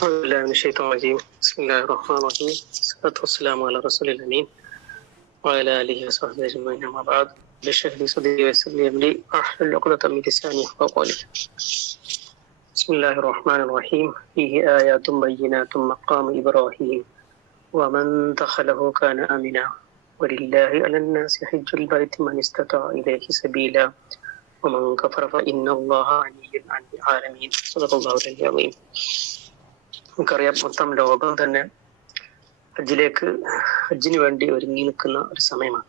أعوذ بالله من الشيطان الرجيم. بسم الله الرحمن الرحيم. الصلاة والسلام على رسول الأمين. وعلى آله وصحبه أجمعين. أما بعد بشرح لي صدري ويسر لي أمري. أحلل عقدة من لساني يفقهوا قولي. بسم الله الرحمن الرحيم. فيه آيات بينات مقام إبراهيم. ومن دخله كان آمنا. ولله على الناس حج البيت من استطاع إليه سبيلا. ومن كفر فإن الله غني عن العالمين. صدق الله العظيم. നമുക്കറിയാം മൊത്തം ലോകം തന്നെ ഹജ്ജിലേക്ക് ഹജ്ജിന് വേണ്ടി ഒരുങ്ങി നിൽക്കുന്ന ഒരു സമയമാണ്.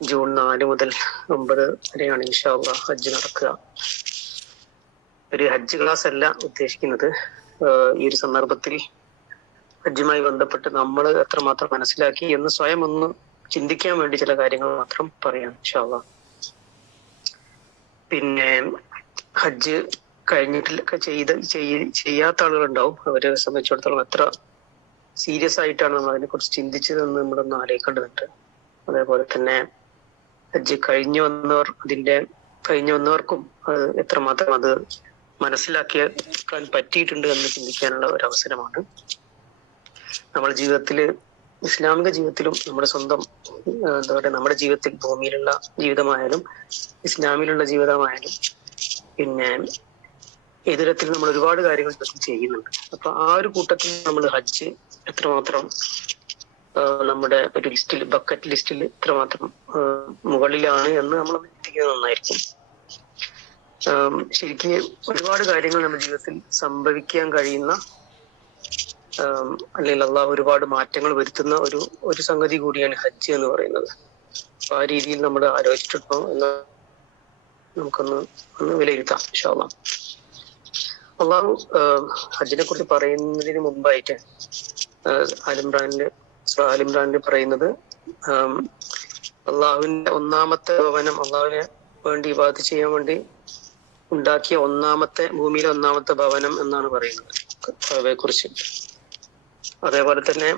ജൂൺ നാല് മുതൽ ഒമ്പത് വരെയാണ് ഇൻഷാള്ള ഹജ്ജ് നടക്കുക. ഒരു ഹജ്ജ് ക്ലാസ് അല്ല ഉദ്ദേശിക്കുന്നത്. ഈ ഒരു സന്ദർഭത്തിൽ ഹജ്ജുമായി ബന്ധപ്പെട്ട് നമ്മൾ എത്രമാത്രം മനസ്സിലാക്കി എന്ന് സ്വയം ഒന്ന് ചിന്തിക്കാൻ വേണ്ടി ചില കാര്യങ്ങൾ മാത്രം പറയാം ഇൻഷാള്ള പിന്നെ ഹജ്ജ് കഴിഞ്ഞിട്ടില്ല ചെയ്ത് ചെയ്യ- ചെയ്യാത്ത ആളുകളുണ്ടാവും. അവരെ സംബന്ധിച്ചിടത്തോളം എത്ര സീരിയസ് ആയിട്ടാണ് നമ്മൾ അതിനെ കുറിച്ച് ചിന്തിച്ചതെന്ന് നമ്മളൊന്ന് ആലോചിക്കേണ്ടതുണ്ട്. അതേപോലെ തന്നെ ഹജ്ജ് കഴിഞ്ഞു വന്നവർ അതിന്റെ കഴിഞ്ഞു വന്നവർക്കും അത് എത്രമാത്രം അത് മനസ്സിലാക്കിയാൻ പറ്റിയിട്ടുണ്ട് എന്ന് ചിന്തിക്കാനുള്ള ഒരു അവസരമാണ്. നമ്മുടെ ജീവിതത്തിൽ ഇസ്ലാമിക ജീവിതത്തിലും നമ്മുടെ സ്വന്തം എന്താ പറയുക നമ്മുടെ ജീവിതത്തിൽ ഭൂമിയിലുള്ള ജീവിതമായാലും ഇസ്ലാമിലുള്ള ജീവിതമായാലും പിന്നെ ഇതരത്തിൽ നമ്മൾ ഒരുപാട് കാര്യങ്ങൾ ചെയ്യുന്നുണ്ട്. അപ്പൊ ആ ഒരു കൂട്ടത്തിൽ നമ്മൾ ഹജ്ജ് എത്രമാത്രം നമ്മുടെ ഒരു ലിസ്റ്റിൽ ബക്കറ്റ് ലിസ്റ്റിൽ എത്രമാത്രം ആ, മുകളിലാണ് എന്ന് നമ്മൾ ചിന്തിക്കുന്നത് നന്നായിരിക്കും. ശരിക്കും ഒരുപാട് കാര്യങ്ങൾ നമ്മുടെ ജീവിതത്തിൽ സംഭവിക്കാൻ കഴിയുന്ന അല്ലെങ്കിൽ അള്ളാഹ് ഒരുപാട് മാറ്റങ്ങൾ വരുത്തുന്ന ഒരു ഒരു സംഗതി കൂടിയാണ് ഹജ്ജ് എന്ന് പറയുന്നത്. അപ്പൊ ആ രീതിയിൽ നമ്മൾ ആലോചിച്ചിട്ടുണ്ടോ എന്ന് നമുക്കൊന്ന് ഒന്ന് വിലയിരുത്താം ഇൻഷാല്ലാ അള്ളാഹു ഹജ്ജിനെ കുറിച്ച് പറയുന്നതിന് മുമ്പായിട്ട് സൂറ ആലിമ്രാനിൽ പറയുന്നത് അള്ളാഹുവിന്റെ ഒന്നാമത്തെ ഭവനം അള്ളാഹുവിനെ വേണ്ടി ഇബാദത്ത് ചെയ്യാൻ വേണ്ടി ഉണ്ടാക്കിയ ഒന്നാമത്തെ ഭൂമിയിലെ ഒന്നാമത്തെ ഭവനം എന്നാണ് പറയുന്നത് അവയെ കുറിച്ച് അതേപോലെ തന്നെ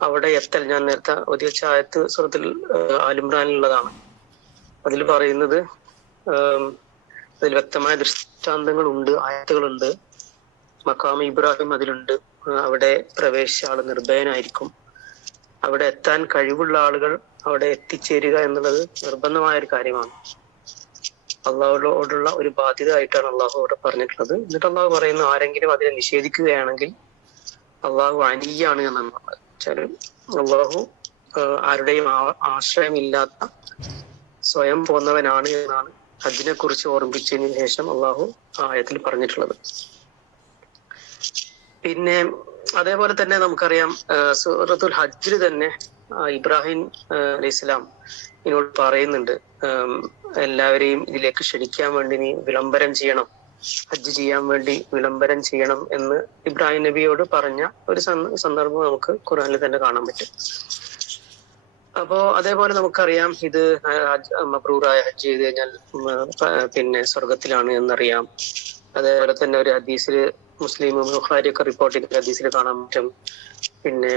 അവിടെ എത്തൽ ഞാൻ നേരത്തെ ഒതിവച്ച ആയത്ത് സുഹൃത്തിൽ ആലിംറാനിലുള്ളതാണ് അതിൽ പറയുന്നത് അതിൽ വ്യക്തമായ ദൃഷ്ടാന്തങ്ങളുണ്ട് ആയത്തുകളുണ്ട്. മക്കാമ ഇബ്രാഹിം അതിലുണ്ട്. അവിടെ പ്രവേശിച്ച ആൾ നിർഭയനായിരിക്കും. അവിടെ എത്താൻ കഴിവുള്ള ആളുകൾ അവിടെ എത്തിച്ചേരുക എന്നുള്ളത് നിർബന്ധമായ ഒരു കാര്യമാണ്. അള്ളാഹുവിനോടുള്ള ഒരു ബാധ്യത ആയിട്ടാണ് അള്ളാഹു അവിടെ പറഞ്ഞിട്ടുള്ളത്. എന്നിട്ട് അള്ളാഹു പറയുന്നു ആരെങ്കിലും അതിനെ നിഷേധിക്കുകയാണെങ്കിൽ അള്ളാഹു അനിയാണ് എന്നാണ് പറഞ്ഞത്. അള്ളാഹു ആരുടെയും ആശ്രയമില്ലാത്ത സ്വയം പോന്നവനാണ് എന്നാണ് ഹജ്ജിനെ കുറിച്ച് ഓർമ്മിച്ചതിന് ശേഷം അള്ളാഹു ആയത്തിൽ പറഞ്ഞിട്ടുള്ളത്. പിന്നെ അതേപോലെ തന്നെ നമുക്കറിയാം സൂറത്തുൽ ഹജ്ജിൽ തന്നെ ഇബ്രാഹിം അലി സ്വലാം ഇതിനോട് പറയുന്നുണ്ട് എല്ലാവരെയും ഇതിലേക്ക് ക്ഷണിക്കാൻ വേണ്ടി നീ വിളംബരം ചെയ്യണം ഹജ്ജ് ചെയ്യാൻ വേണ്ടി വിളംബരം ചെയ്യണം എന്ന് ഇബ്രാഹിം നബിയോട് പറഞ്ഞ ഒരു സന്ദർഭം നമുക്ക് ഖുറാനിൽ തന്നെ കാണാൻ പറ്റും. അപ്പോ അതേപോലെ നമുക്കറിയാം ഇത് മബ്രൂറായ ഹജ്ജ് ചെയ്ത് കഴിഞ്ഞാൽ പിന്നെ സ്വർഗത്തിലാണ് എന്നറിയാം. അതേപോലെ തന്നെ ഒരു ഹദീസിൽ മുസ്ലിം ബുഖാരിക്ക് റിപ്പോർട്ട് ചെയ്ത ഹദീസിൽ കാണാൻ പറ്റും. പിന്നെ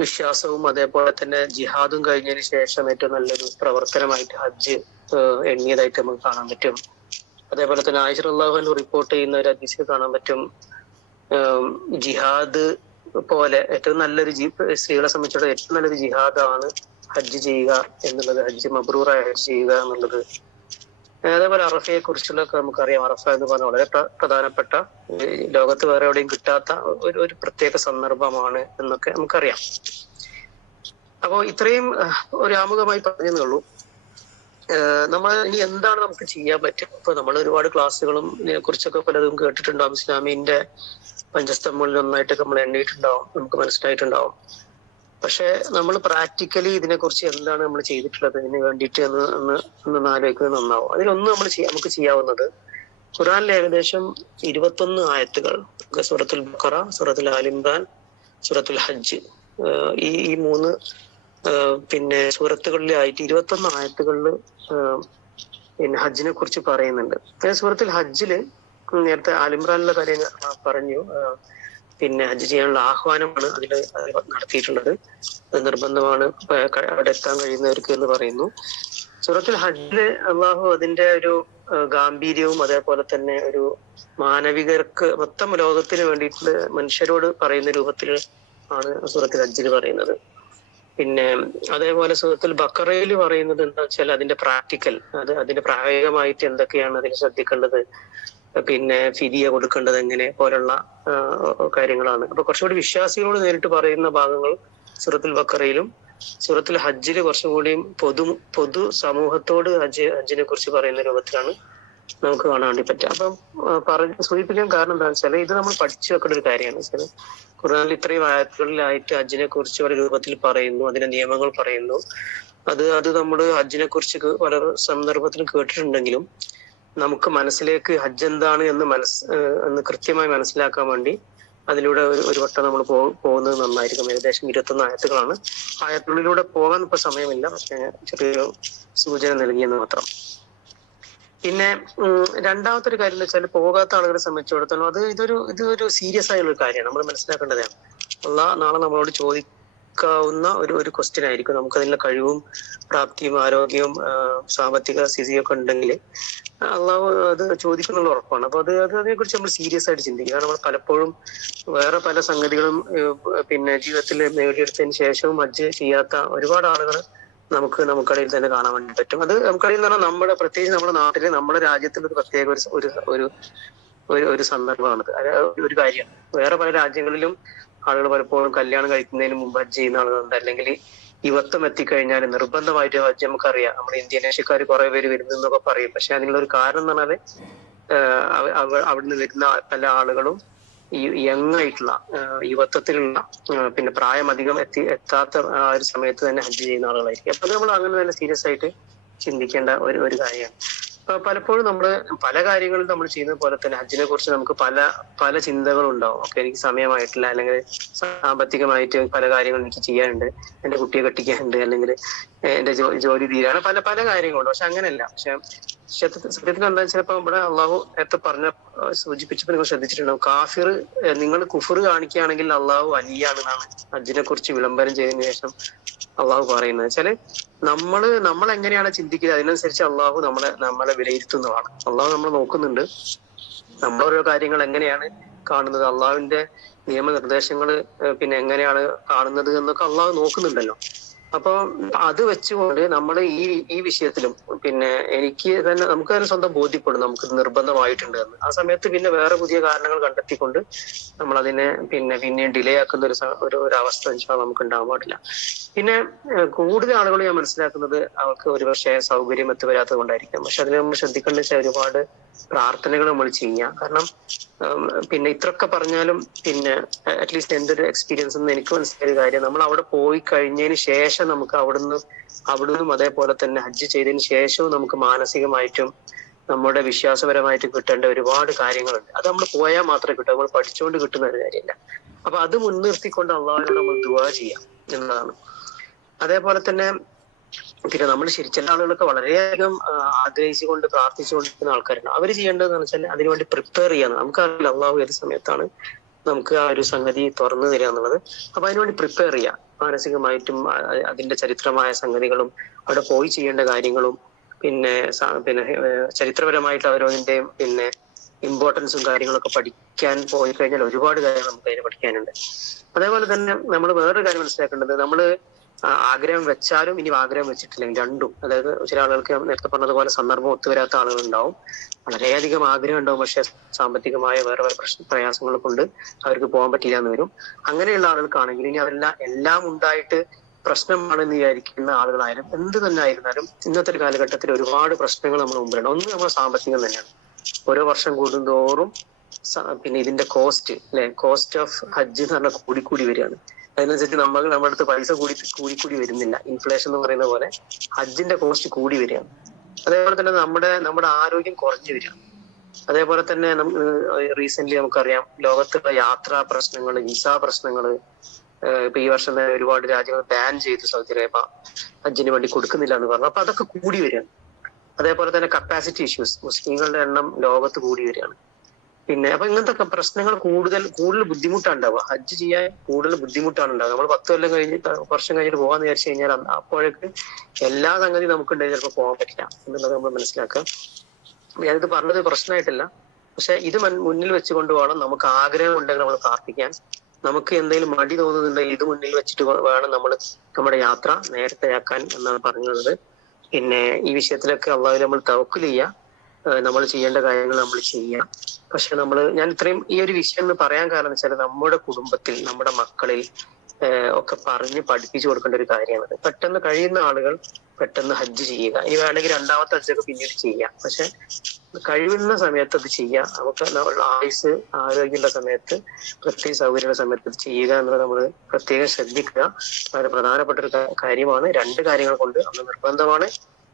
വിശ്വാസവും അതേപോലെ തന്നെ ജിഹാദും കഴിഞ്ഞതിന് ശേഷം ഏറ്റവും നല്ലൊരു പ്രവർത്തനമായിട്ട് ഹജ്ജ് എണ്ണിയതായിട്ട് നമുക്ക് കാണാൻ പറ്റും. അതേപോലെ തന്നെ ആയിഷർ അള്ളാഹു റിപ്പോർട്ട് ചെയ്യുന്ന ഒരു ഹദീസിൽ കാണാൻ പറ്റും. ജിഹാദ് പോലെ ഏറ്റവും നല്ലൊരു സ്ത്രീകളെ സംബന്ധിച്ചിടത്തോളം ഏറ്റവും നല്ലൊരു ജിഹാദാണ് ഹജ്ജ് ചെയ്യുക എന്നുള്ളത് ഹജ്ജ് മബ്രൂറായ ഹജ്ജ് ചെയ്യുക എന്നുള്ളത്. അതേപോലെ അറഫയെ കുറിച്ചുള്ളൊക്കെ നമുക്കറിയാം. അറഫ എന്ന് പറഞ്ഞ വളരെ പ്ര- പ്രധാനപ്പെട്ട ലോകത്ത് വേറെ എവിടെയും കിട്ടാത്ത ഒരു ഒരു പ്രത്യേക സന്ദർഭമാണ് എന്നൊക്കെ നമുക്കറിയാം. അപ്പോ ഇത്രയും ഒരു ആമുഖമായി ഏഹ് നമ്മൾ ഇനി എന്താണ് നമുക്ക് ചെയ്യാൻ പറ്റുക? ഇപ്പൊ നമ്മൾ ഒരുപാട് ക്ലാസ്സുകളും ഇതിനെ കുറിച്ചൊക്കെ പലതും കേട്ടിട്ടുണ്ടാവും. ഇസ്ലാമിന്റെ പഞ്ചസ്തംഭങ്ങളിൽ നന്നായിട്ടൊക്കെ നമ്മൾ എണ്ണിയിട്ടുണ്ടാവും. നമുക്ക് മനസ്സിലായിട്ടുണ്ടാവും. പക്ഷെ നമ്മൾ പ്രാക്ടിക്കലി ഇതിനെ കുറിച്ച് എന്താണ് നമ്മൾ ചെയ്തിട്ടുള്ളത്? ഇതിന് വേണ്ടിയിട്ട് എന്ന് ഒന്ന് ആലോചിക്കുന്നത് നന്നാവും. അതിലൊന്ന് നമ്മൾ നമുക്ക് ചെയ്യാവുന്നത് ഖുറാനിലെ ഏകദേശം ഇരുപത്തൊന്ന് ആയത്തുകൾ സൂറത്തുൽ ബക്കറ സൂറത്തുൽ ആലിംറാൻ സൂറത്തുൽ ഹജ്ജ്. ഈ ഈ മൂന്ന് പിന്നെ സൂറത്തുകളിലായിട്ട് ഇരുപത്തൊന്ന് ആയത്തുകളിൽ പിന്നെ ഹജ്ജിനെ കുറിച്ച് പറയുന്നുണ്ട്. സൂറത്തുൽ ഹജ്ജിൽ നേരത്തെ ആലിമ്രാനിലെ കാര്യം പറഞ്ഞു. പിന്നെ ഹജ്ജ് ചെയ്യാനുള്ള ആഹ്വാനമാണ് അതിൽ നടത്തിയിട്ടുള്ളത്. നിർബന്ധമാണ് അവിടെ എത്താൻ കഴിയുന്നവർക്ക് എന്ന് പറയുന്നു. സൂറത്തിൽ ഹജ്ജിൽ അള്ളാഹു അതിന്റെ ഒരു ഗാംഭീര്യവും അതേപോലെ തന്നെ ഒരു മാനവികർക്ക് മൊത്തം ലോകത്തിന് വേണ്ടിയിട്ട് മനുഷ്യരോട് പറയുന്ന രൂപത്തിൽ ആണ് സൂറത്തിൽ ഹജ്ജിൽ പറയുന്നത്. പിന്നെ അതേപോലെ സുഹൃത്തിൽ ബക്കറയിൽ പറയുന്നത് എന്താ വെച്ചാൽ അതിന്റെ പ്രാക്ടിക്കൽ അത് അതിന്റെ പ്രായോഗികമായിട്ട് എന്തൊക്കെയാണ് അതിൽ ശ്രദ്ധിക്കേണ്ടത് പിന്നെ ഫിതിയ കൊടുക്കേണ്ടത് എങ്ങനെ പോലുള്ള കാര്യങ്ങളാണ്. അപ്പൊ കുറച്ചുകൂടി വിശ്വാസികളോട് നേരിട്ട് പറയുന്ന ഭാഗങ്ങൾ സൂറത്തുൽ ബക്കറയിലും സൂറത്തുൽ ഹജ്ജിൽ കുറച്ചും കൂടിയും പൊതു പൊതു സമൂഹത്തോട് ഹജ്ജ് ഹജ്ജിനെ കുറിച്ച് പറയുന്ന രൂപത്തിലാണ് നമുക്ക് കാണാൻ വേണ്ടി പറ്റും. അപ്പം പറഞ്ഞ് സൂചിപ്പിക്കാൻ കാരണം എന്താണെന്ന് വെച്ചാൽ ഇത് നമ്മൾ പഠിച്ചു വെക്കേണ്ട ഒരു കാര്യമാണ്. വെച്ചാൽ ഖുർആനിൽ ഇത്രയും ആയത്തുകളിലായിട്ട് ഹജ്ജിനെ കുറിച്ച് പല രൂപത്തിൽ പറയുന്നു അതിന്റെ നിയമങ്ങൾ പറയുന്നു. അത് അത് നമ്മൾ ഹജ്ജിനെ കുറിച്ച് പല സന്ദർഭത്തിലും കേട്ടിട്ടുണ്ടെങ്കിലും നമുക്ക് മനസ്സിലേക്ക് ഹജ്ജ് എന്താണ് എന്ന് മനസ് എന്ന് കൃത്യമായി മനസ്സിലാക്കാൻ വേണ്ടി അതിലൂടെ ഒരു ഒരു വട്ടം നമ്മൾ പോകുന്നത് നന്നായിരിക്കും. ഏകദേശം ഇരുപത്തൊന്ന് ആയത്തുകളാണ്. ആയത്തുകളിലൂടെ പോകാൻ ഇപ്പൊ സമയമില്ല. പക്ഷെ ചെറിയൊരു സൂചന നൽകിയെന്ന് മാത്രം. പിന്നെ രണ്ടാമത്തെ ഒരു കാര്യം എന്ന് വെച്ചാൽ പോകാത്ത ആളുകളെ സംബന്ധിച്ചിടത്തോളം അത് ഇതൊരു ഇതൊരു സീരിയസ് ആയുള്ള ഒരു കാര്യമാണ് നമ്മൾ മനസ്സിലാക്കേണ്ടതാണ് അല്ല നാളെ നമ്മളോട് ചോദിക്കാവുന്ന ഒരു ഒരു ക്വസ്റ്റ്യൻ ആയിരിക്കും. നമുക്ക് അതിനുള്ള കഴിവും പ്രാപ്തിയും ആരോഗ്യവും സാമ്പത്തിക സ്ഥിതിയും ഒക്കെ ഉണ്ടെങ്കിൽ അള്ളാഹു അത് ചോദിക്കുന്നുള്ള ഉറപ്പാണ്. അപ്പൊ അത് അത് അതിനെ കുറിച്ച് നമ്മൾ സീരിയസ് ആയിട്ട് ചിന്തിക്കുക നമ്മൾ പലപ്പോഴും വേറെ പല സംഗതികളും പിന്നെ ജീവിതത്തിൽ നേടിയെടുത്തതിന് ശേഷവും ഹജ്ജ് ചെയ്യാത്ത ഒരുപാട് ആളുകൾ നമുക്ക് നമുക്കിടയിൽ തന്നെ കാണാൻ വേണ്ടി പറ്റും. അത് നമുക്കിടയിൽ പറഞ്ഞാൽ നമ്മുടെ പ്രത്യേകിച്ച് നമ്മുടെ നാട്ടിൽ നമ്മുടെ രാജ്യത്തിന്റെ ഒരു പ്രത്യേക ഒരു ഒരു ഒരു ഒരു അത് ഒരു കാര്യമാണ്. വേറെ പല രാജ്യങ്ങളിലും ആളുകൾ പലപ്പോഴും കല്യാണം കഴിക്കുന്നതിന് മുമ്പ് ഹജ്ജ് ചെയ്യുന്ന ആളുകളുണ്ട്. അല്ലെങ്കിൽ യുവത്വം എത്തിക്കഴിഞ്ഞാൽ നിർബന്ധമായിട്ട് ഹജ്ജ് നമുക്കറിയാം. നമ്മുടെ ഇന്ത്യൻ ഏഷ്യക്കാർ കുറെ പേര് വരുന്നതെന്നൊക്കെ പറയും. പക്ഷെ അതിനുള്ള ഒരു കാരണം എന്ന് പറഞ്ഞാൽ അവിടുന്ന് വരുന്ന പല ആളുകളും ഈ യങ് ആയിട്ടുള്ള യുവത്വത്തിലുള്ള പിന്നെ പ്രായം അധികം എത്തി എത്താത്ത ആ ഒരു സമയത്ത് തന്നെ ഹജ്ജ് ചെയ്യുന്ന ആളുകളായിരിക്കും. അപ്പൊ നമ്മൾ അങ്ങനെ തന്നെ സീരിയസ് ആയിട്ട് ചിന്തിക്കേണ്ട ഒരു ഒരു കാര്യമാണ്. പലപ്പോഴും നമ്മൾ പല കാര്യങ്ങളും നമ്മൾ ചെയ്യുന്നത് പോലെ തന്നെ ഹജ്ജിനെ കുറിച്ച് നമുക്ക് പല പല ചിന്തകളും ഉണ്ടാവും. ഓക്കെ എനിക്ക് സമയമായിട്ടില്ല അല്ലെങ്കിൽ സാമ്പത്തികമായിട്ട് പല കാര്യങ്ങളും എനിക്ക് ചെയ്യാനുണ്ട് എന്റെ കുട്ടിയെ കെട്ടിക്കാനുണ്ട് അല്ലെങ്കിൽ എന്റെ ജോലി തീരാണ് പല പല കാര്യങ്ങളുണ്ട്. പക്ഷെ അങ്ങനെയല്ല. പക്ഷെ സത്യത്തിൽ എന്താ ചിലപ്പോ നമ്മുടെ അള്ളാഹു നേരത്തെ പറഞ്ഞ സൂചിപ്പിച്ചപ്പോ നിങ്ങൾ ശ്രദ്ധിച്ചിട്ടുണ്ടാവും. കാഫിർ നിങ്ങൾ കുഫർ കാണിക്കുകയാണെങ്കിൽ അള്ളാഹു അലിയാണെന്നാണ് അജിനെ കുറിച്ച് വിളംബരം ചെയ്തതിനു ശേഷം അള്ളാഹു പറയുന്നത്. വെച്ചാൽ നമ്മൾ നമ്മൾ എങ്ങനെയാണ് ചിന്തിക്കുന്നത് അതിനനുസരിച്ച് അള്ളാഹു നമ്മളെ നമ്മളെ വിലയിരുത്തുന്നതാണ്. അള്ളാഹു നമ്മൾ നോക്കുന്നുണ്ട്. നമ്മളോരോ കാര്യങ്ങൾ എങ്ങനെയാണ് കാണുന്നത്? അള്ളാഹുവിന്റെ നിയമനിർദ്ദേശങ്ങൾ പിന്നെ എങ്ങനെയാണ് കാണുന്നത് എന്നൊക്കെ അള്ളാഹു നോക്കുന്നുണ്ടല്ലോ. അപ്പൊ അത് വെച്ചുകൊണ്ട് നമ്മൾ ഈ ഈ വിഷയത്തിലും പിന്നെ എനിക്ക് തന്നെ നമുക്ക് തന്നെ സ്വന്തം ബോധ്യപ്പെടും നമുക്ക് നിർബന്ധമായിട്ടുണ്ട് എന്ന് ആ സമയത്ത് പിന്നെ വേറെ പുതിയ കാരണങ്ങൾ കണ്ടെത്തിക്കൊണ്ട് നമ്മൾ അതിനെ പിന്നെ പിന്നെയും ഡിലേ ആക്കുന്ന ഒരു ഒരു അവസ്ഥ വെച്ചാൽ നമുക്ക് ഉണ്ടാകാൻ പാടില്ല. പിന്നെ കൂടുതൽ ആളുകൾ ഞാൻ മനസ്സിലാക്കുന്നത് അവർക്ക് ഒരുപക്ഷെ സൗകര്യം എത്തിവരാത്തത് കൊണ്ടായിരിക്കാം. പക്ഷെ അതിന് നമ്മൾ ശ്രദ്ധിക്കേണ്ട വെച്ചാൽ ഒരുപാട് പ്രാർത്ഥനകൾ നമ്മൾ ചെയ്യാം കാരണം പിന്നെ ഇത്രയൊക്കെ പറഞ്ഞാലും പിന്നെ അറ്റ്ലീസ്റ്റ് എന്തൊരു എക്സ്പീരിയൻസ് എന്ന് എനിക്ക് മനസ്സിലായ കാര്യം നമ്മൾ അവിടെ പോയി കഴിഞ്ഞതിന് ശേഷം നമുക്ക് അവിടുന്ന് അവിടുന്ന് അതേപോലെ തന്നെ ഹജ്ജ് ചെയ്തതിന് ശേഷവും നമുക്ക് മാനസികമായിട്ടും നമ്മുടെ വിശ്വാസപരമായിട്ട് കിട്ടേണ്ട ഒരുപാട് കാര്യങ്ങളുണ്ട്. അത് നമ്മൾ പോയാൽ മാത്രമേ കിട്ടൂ. നമ്മൾ പഠിച്ചുകൊണ്ട് കിട്ടുന്ന ഒരു കാര്യമില്ല. അപ്പൊ അത് മുൻനിർത്തിക്കൊണ്ട് അള്ളാഹിനോട് നമ്മൾ ദുവാ ചെയ്യാം എന്നതാണ്. അതേപോലെ തന്നെ പിന്നെ നമ്മൾ ചില ആളുകളൊക്കെ വളരെയധികം ആഗ്രഹിച്ചുകൊണ്ട് പ്രാർത്ഥിച്ചുകൊണ്ടിരിക്കുന്ന ആൾക്കാരുണ്ട്. അവർ ചെയ്യേണ്ടതെന്ന് വെച്ചാൽ അതിനുവേണ്ടി പ്രിപ്പയർ ചെയ്യാന്ന്. നമുക്കറിയില്ല അള്ളാഹു ഏത് സമയത്താണ് നമുക്ക് ആ ഒരു സംഗതി തുറന്നു തരിക എന്നുള്ളത്. അപ്പൊ അതിനുവേണ്ടി പ്രിപ്പയർ ചെയ്യാം. മാനസികമായിട്ടും അതിന്റെ ചരിത്രമായ സംഗതികളും അവിടെ പോയി ചെയ്യേണ്ട കാര്യങ്ങളും പിന്നെ പിന്നെ ചരിത്രപരമായിട്ട് ഓരോന്നിന്റെയും പിന്നെ ഇമ്പോർട്ടൻസും കാര്യങ്ങളൊക്കെ പഠിക്കാൻ പോയി കഴിഞ്ഞാൽ ഒരുപാട് കാര്യങ്ങൾ നമുക്ക് അതിന് പഠിക്കാനുണ്ട്. അതേപോലെ തന്നെ നമ്മൾ വേറൊരു കാര്യം മനസ്സിലാക്കേണ്ടത് നമ്മൾ ആ, ആഗ്രഹം വെച്ചാലും ഇനി ആഗ്രഹം വെച്ചിട്ടില്ലെങ്കിൽ രണ്ടും. അതായത് ചില ആളുകൾക്ക് നേരത്തെ പറഞ്ഞതുപോലെ സന്ദർഭം ഒത്തുവരാത്ത ആളുകൾ ഉണ്ടാവും വളരെയധികം ആഗ്രഹം ഉണ്ടാവും പക്ഷെ സാമ്പത്തികമായ വേറെ വേറെ പ്രശ്ന പ്രയാസങ്ങൾ കൊണ്ട് അവർക്ക് പോകാൻ പറ്റില്ല എന്ന് വരും. അങ്ങനെയുള്ള ആളുകൾക്കാണെങ്കിൽ ഇനി അവരെല്ലാം എല്ലാം ഉണ്ടായിട്ട് പ്രശ്നമാണെന്ന് വിചാരിക്കുന്ന ആളുകളായാലും എന്ത് തന്നെ ആയിരുന്നാലും ഇന്നത്തെ ഒരു കാലഘട്ടത്തിൽ ഒരുപാട് പ്രശ്നങ്ങൾ നമ്മുടെ മുമ്പിലുണ്ട്. ഒന്ന് നമ്മുടെ സാമ്പത്തികം തന്നെയാണ്. ഓരോ വർഷം കൂടുന്തോറും പിന്നെ ഇതിന്റെ കോസ്റ്റ് അല്ലെ? കോസ്റ്റ് ഓഫ് ഹജ്ജ് എന്ന് പറഞ്ഞാൽ കൂടിക്കൂടി വരികയാണ്. അതിനനുസരിച്ച് നമ്മൾ നമ്മുടെ അടുത്ത് പൈസ കൂടി കൂടി കൂടി വരുന്നില്ല. ഇൻഫ്ലേഷൻ എന്ന് പറയുന്ന പോലെ ഹജ്ജിന്റെ കോസ്റ്റ് കൂടി വരികയാണ് അതേപോലെ തന്നെ നമ്മുടെ നമ്മുടെ ആരോഗ്യം കുറഞ്ഞു വരിക. അതേപോലെ തന്നെ റീസെന്റ് നമുക്കറിയാം ലോകത്തുള്ള യാത്രാ പ്രശ്നങ്ങൾ വിസ പ്രശ്നങ്ങൾ ഇപ്പൊ ഈ വർഷം തന്നെ ഒരുപാട് രാജ്യങ്ങൾ ബാൻ ചെയ്തു സൗദി അറേബ്യ ഹജ്ജിന് വേണ്ടി കൊടുക്കുന്നില്ല എന്ന് പറഞ്ഞു. അപ്പൊ അതൊക്കെ കൂടി വരികയാണ് അതേപോലെ തന്നെ കപ്പാസിറ്റി ഇഷ്യൂസ് മുസ്ലിങ്ങളുടെ എണ്ണം ലോകത്ത് കൂടി വരികയാണ്. പിന്നെ അപ്പൊ ഇങ്ങനത്തെ പ്രശ്നങ്ങൾ കൂടുതൽ കൂടുതൽ ബുദ്ധിമുട്ടാണ് ഉണ്ടാവുക ഹജ്ജ് ചെയ്യാൻ കൂടുതൽ ബുദ്ധിമുട്ടാണ് ഉണ്ടാവുക നമ്മൾ പത്ത് കൊല്ലം കഴിഞ്ഞ് വർഷം കഴിഞ്ഞിട്ട് പോകാന്ന് വിചാരിച്ചു കഴിഞ്ഞാൽ അപ്പോഴേക്ക് എല്ലാ സംഗതിയും ഉണ്ടായി ചിലപ്പോൾ പോകാൻ പറ്റില്ല എന്നുള്ളത് നമ്മൾ മനസ്സിലാക്കുക. ഞാനിത് പറഞ്ഞത് പ്രശ്നമായിട്ടില്ല. പക്ഷെ ഇത് മുന്നിൽ വെച്ചുകൊണ്ട് വേണം നമുക്ക് ആഗ്രഹം ഉണ്ടെങ്കിൽ നമ്മൾ പ്രാർത്ഥിക്കാൻ. നമുക്ക് എന്തെങ്കിലും മടി തോന്നുന്നുണ്ടെങ്കിൽ ഇത് മുന്നിൽ വെച്ചിട്ട് വേണം നമ്മൾ നമ്മുടെ യാത്ര നേരത്തെയാക്കാൻ എന്നാണ് പറഞ്ഞത് പിന്നെ ഈ വിഷയത്തിലൊക്കെ അള്ളാഹു നമ്മൾ തവക്കിൽ ചെയ്യാം നമ്മൾ ചെയ്യേണ്ട കാര്യങ്ങൾ നമ്മൾ ചെയ്യാം പക്ഷെ നമ്മൾ ഞാൻ ഇത്രയും ഈ ഒരു വിഷയം എന്ന് പറയാൻ കാരണം വെച്ചാൽ നമ്മുടെ കുടുംബത്തിൽ നമ്മുടെ മക്കളിൽ ഒക്കെ പറഞ്ഞ് പഠിപ്പിച്ചു കൊടുക്കേണ്ട ഒരു കാര്യമാണ്. പെട്ടെന്ന് കഴിയുന്ന ആളുകൾ പെട്ടെന്ന് ഹജ്ജ് ചെയ്യുക. ഇനി വേണമെങ്കിൽ രണ്ടാമത്തെ ഹജ്ജൊക്കെ പിന്നീട് ചെയ്യാം. പക്ഷെ കഴിയുന്ന സമയത്ത് അത് ചെയ്യാം. നമുക്ക് ആയുസ് ആരോഗ്യമുള്ള സമയത്ത് പ്രത്യേക സൗകര്യമുള്ള സമയത്ത് അത് ചെയ്യുക എന്നുള്ളത് നമ്മൾ പ്രത്യേകം ശ്രദ്ധിക്കുക. വളരെ പ്രധാനപ്പെട്ട ഒരു കാര്യമാണ്. രണ്ട് കാര്യങ്ങൾ കൊണ്ട് അന്ന് നിർബന്ധമാണ്.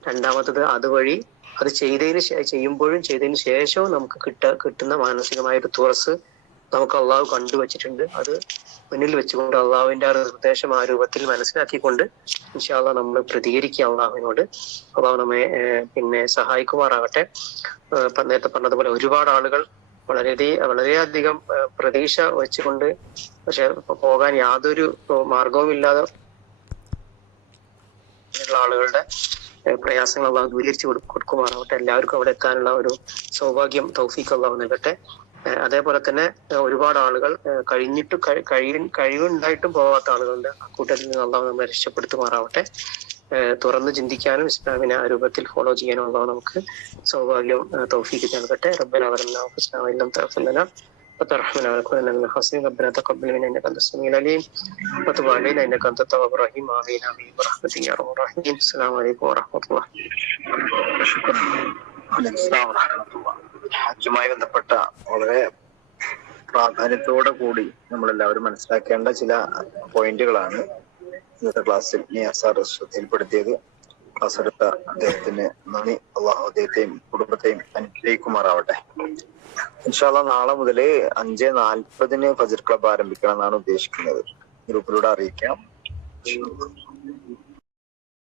രണ്ടാമത്തത് അതുവഴി അത് ചെയ്തതിന് ചെയ്യുമ്പോഴും ചെയ്തതിന് ശേഷവും നമുക്ക് കിട്ട കിട്ടുന്ന മാനസികമായ ഒരു തുറസ് നമുക്ക് അള്ളാഹു കണ്ടുവച്ചിട്ടുണ്ട് അത് മുന്നിൽ വെച്ചുകൊണ്ട് അള്ളാഹുവിന്റെ ആ നിർദ്ദേശം ആ രൂപത്തിൽ മനസ്സിലാക്കിക്കൊണ്ട് ഇൻഷാല്ല നമ്മൾ പ്രതികരിക്കുക അള്ളാഹുവിനോട്. അള്ളാഹു നമ്മെ പിന്നെ സഹായിക്കുമാറാകട്ടെ. നേരത്തെ പറഞ്ഞതുപോലെ ഒരുപാട് ആളുകൾ വളരെയധികം വളരെയധികം പ്രതീക്ഷ വെച്ചുകൊണ്ട് പക്ഷെ പോകാൻ യാതൊരു മാർഗവും ഇല്ലാതെ ആളുകളുടെ പ്രയാസങ്ങൾ അള്ളാഹു ദൂരീകരിച്ചു കൊടുക്കുമാറാവട്ടെ. എല്ലാവർക്കും അവിടെ എത്താനുള്ള ഒരു സൗഭാഗ്യം തൗഫീഖ് അള്ളാഹു നൽകട്ടെ. അതേപോലെ തന്നെ ഒരുപാട് ആളുകൾ കഴിഞ്ഞിട്ട് കഴിവ് കഴിവുണ്ടായിട്ടും പോവാത്ത ആളുകളുണ്ട്. അക്കൂട്ടത്തിൽ നിന്ന് അള്ളാഹു നമ്മളെ രക്ഷപ്പെടുത്തുമാറാവട്ടെ. തുറന്ന് ചിന്തിക്കാനും ഇസ്ലാമിനെ ആ രൂപത്തിൽ ഫോളോ ചെയ്യാനും അള്ളാഹു നമുക്ക് സൗഭാഗ്യം തൗഫീഖ് നൽകട്ടെ. റബ്ബനാവരണം ഇസ്ലാമെല്ലാം തഫലന وإن لم تغفر لنا وترحمنا ونكون من الخاسرين ربنا تقبل منا انك انت السميع العليم وتب علينا انك انت التواب الرحيم امين امين برحمتك يا ارحم الراحمين السلام عليكم ورحمه الله ഹജ്ജുമായി ബന്ധപ്പെട്ട വളരെ പ്രാധാന്യത്തോടെ കൂടി നമ്മളെല്ലാവരും മനസ്സിലാക്കേണ്ട ചില പോയിന്റുകളാണ് ഇന്നത്തെ ക്ലാസ്സിൽ നിയാസാർ ശ്രദ്ധയിൽപ്പെടുത്തിയത് ക്ലാസ് എടുത്ത അദ്ദേഹത്തിന് നന്ദി. അള്ളാഹു അദ്ദേഹത്തെയും കുടുംബത്തെയും അനുഗ്രഹിക്കുമാറാവട്ടെ. ഇൻഷാല്ല നാളെ മുതൽ അഞ്ച് നാൽപ്പതിന് ഫജർ ക്ലബ് ആരംഭിക്കണം എന്നാണ് ഉദ്ദേശിക്കുന്നത്. ഗ്രൂപ്പിലൂടെ അറിയിക്കാം.